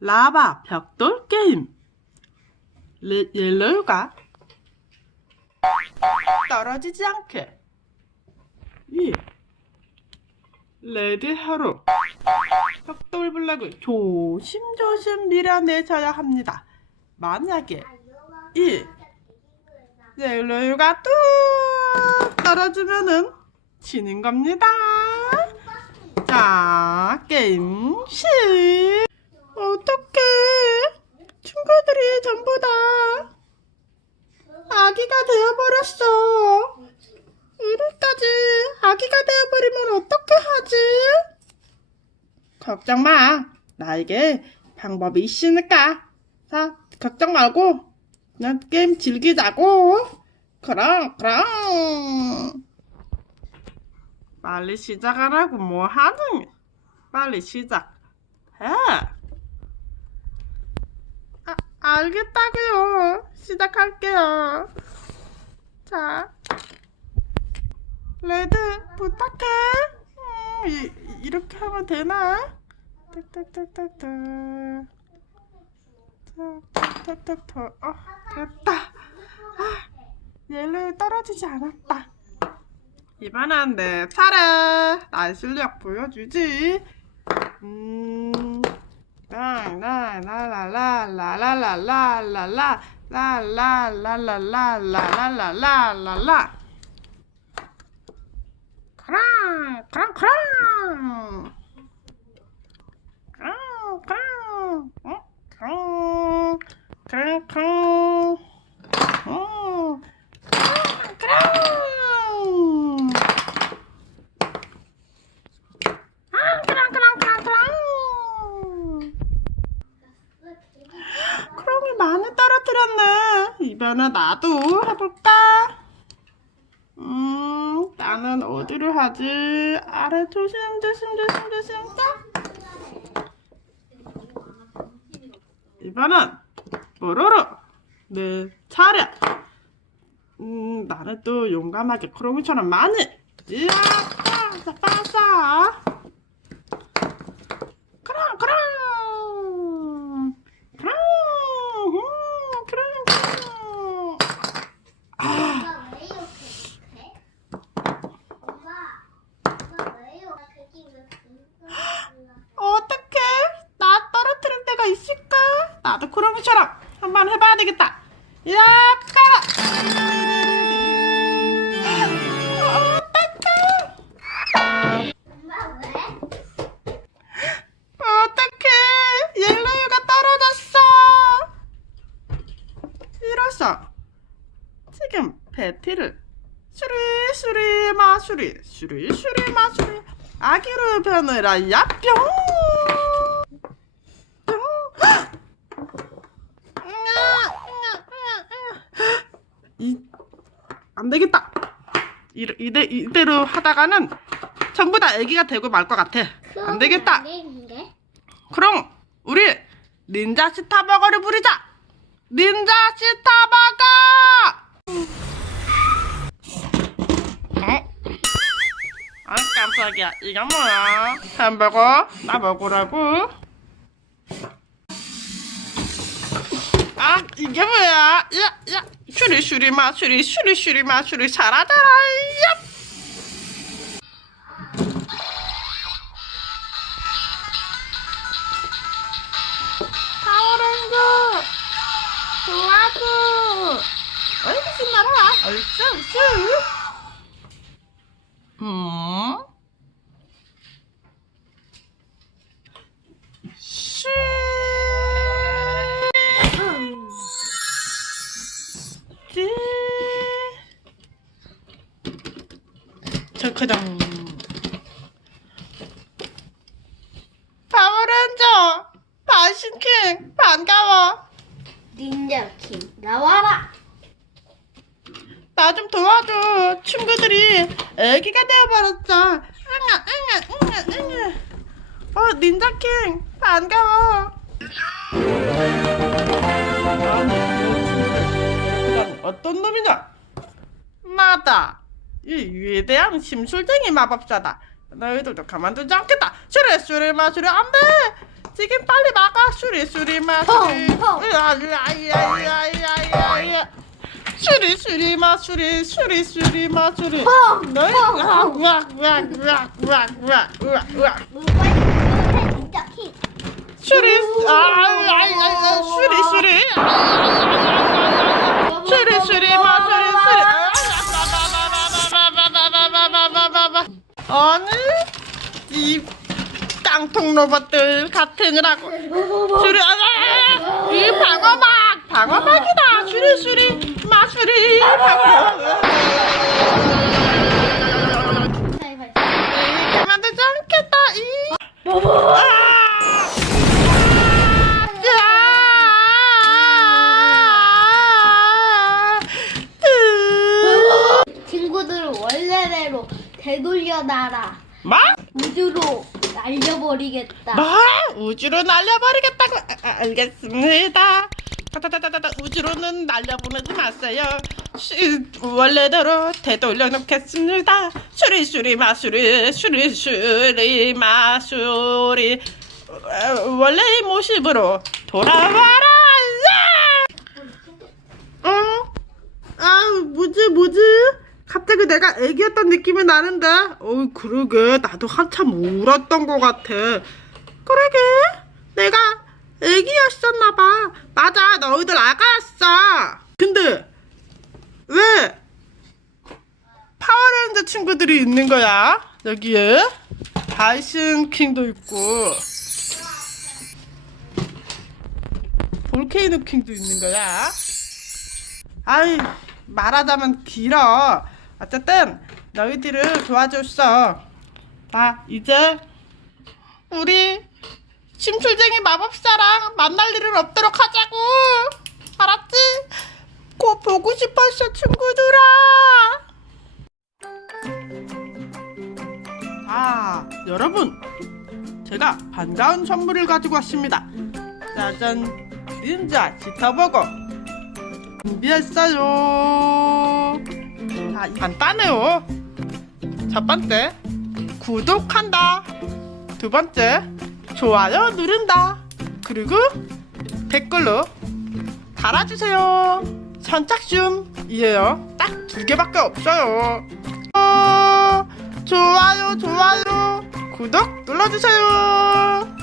라바 벽돌 게임. 레, 옐로우가 떨어지지 않게. 이 레드 하루 벽돌 블럭을 조심조심 밀어내셔야 합니다. 만약에 이 옐로우가 뚝 떨어지면은 지는 겁니다. 자, 게임 시. 어떡해. 친구들이 전부 다 아기가 되어버렸어. 우리까지 아기가 되어버리면 어떻게 하지? 걱정 마. 나에게 방법이 있으니까. 자, 걱정 말고 그냥 게임 즐기자고. 그럼, 그럼. 빨리 시작하라고 뭐 하는? 빨리 시작해. 아, 알겠다고요. 시작할게요. 자, 레드 부탁해. 음, 이, 이렇게 하면 되나? 어, 됐다. 아, 옐로에 떨어지지 않았다. 이번엔 내 차례. 나의 실력 보여주지. 음, 라라라라라라라라라라 라라라라라라라라라. 크랑, 크랑, 크랑. 크랑, 크롱이 많이 떨어뜨렸네. 이번엔 나도 해볼까? 음, 나는 어디를 하지? 아래 조심, 조심, 조심, 조심. 딱. 이번엔 뽀로로 내 차례. 음, 나는 또 용감하게 크롱이처럼 많이. 이야, 빠싸, 빠싸. 크롱, 크롱. 크롱, 음, 크롱, 크롱. 아. 엄마 왜 이렇게 해? 엄마, 엄마 왜 이렇게 이렇게 어떡해? 나 떨어뜨릴 때가 있을까? 나도 크롱이처럼 한번 해봐야 되겠다. 떨어졌어. 이로써 지금 베티를 수리수리 마수리 수리수리 마수리 아기로 변해라 야뿅 뿅. 안 되겠다. 이, 이대, 이대로 하다가는 전부 다 애기가 되고 말 것 같아. 안 되겠다. 안 되는데? 그럼 우리 닌자 스타버거를 부르자. 닌자 스타버거. 어? 아 깜짝이야. 이건 뭐야? 햄버거? 나 먹으라고? 아 이게 뭐야? 야, 야, 슈리 슈리 마슈리 슈리 슈리 마슈리 사라져라. 야. 파워레인저 도와줘 어이구 신나라 얼쑤 얼쑤 음? 크당 파워레인저 반신킹 반가워. 닌자킴 나와라. 나 좀 도와줘. 친구들이 애기가 되어버렸어. 응아 응아 응아 응아. 어 닌자킹 반가워. 그럼 어떤 놈이냐? 나다 이 위대한 심술쟁이 마법사다 너희들도 가만두지 않겠다 슈레 슈레 마슈레 안돼 지금 빨리 막아 슈리 슈리 마 슈리 펑, 펑. 야야야야야야 슈리 슈리 마 슈리 슈리 슈리 마 슈리 펑, 너희 키. 슈리 아야야야 슈리 슈리 아니 이 깡통 로봇들 같으느라고. 아야 이 방어막 방어막 되돌려놔라. 뭐? 우주로 날려버리겠다. 뭐? 우주로 날려버리겠다고 아, 아, 알겠습니다 따다다다다 우주로는 날려보내지 마세요 슈, 원래대로 되돌려 놓겠습니다 슈리 슈리 마슈리 슈리 슈리 마슈리 어, 원래의 모습으로 돌아와라 야! 어? 아 뭐지 뭐지? 갑자기 내가 애기였던 느낌이 나는데? 어 그러게. 나도 한참 울었던 것 같아. 그러게. 내가 애기였었나봐. 맞아. 너희들 아가였어. 근데 왜 파워레인저 친구들이 있는 거야? 여기에? 다이슨 킹도 있고. 볼케이노 킹도 있는 거야. 아이 말하자면 길어 어쨌든 너희들을 도와줬어. 자 이제 우리 심술쟁이 마법사랑 만날 일은 없도록 하자고. 알았지? 꼭 보고 싶었어 친구들아. 자 여러분. 제가 반가운 선물을 가지고 왔습니다. 짜잔. 닌자 지켜보고. 준비했어요. 자, 간단해요. 첫 번째, 구독한다. 두 번째, 좋아요 누른다. 그리고 댓글로 달아주세요. 선착순이에요. 딱 두 개밖에 없어요. 어, 좋아요, 좋아요, 구독 눌러주세요.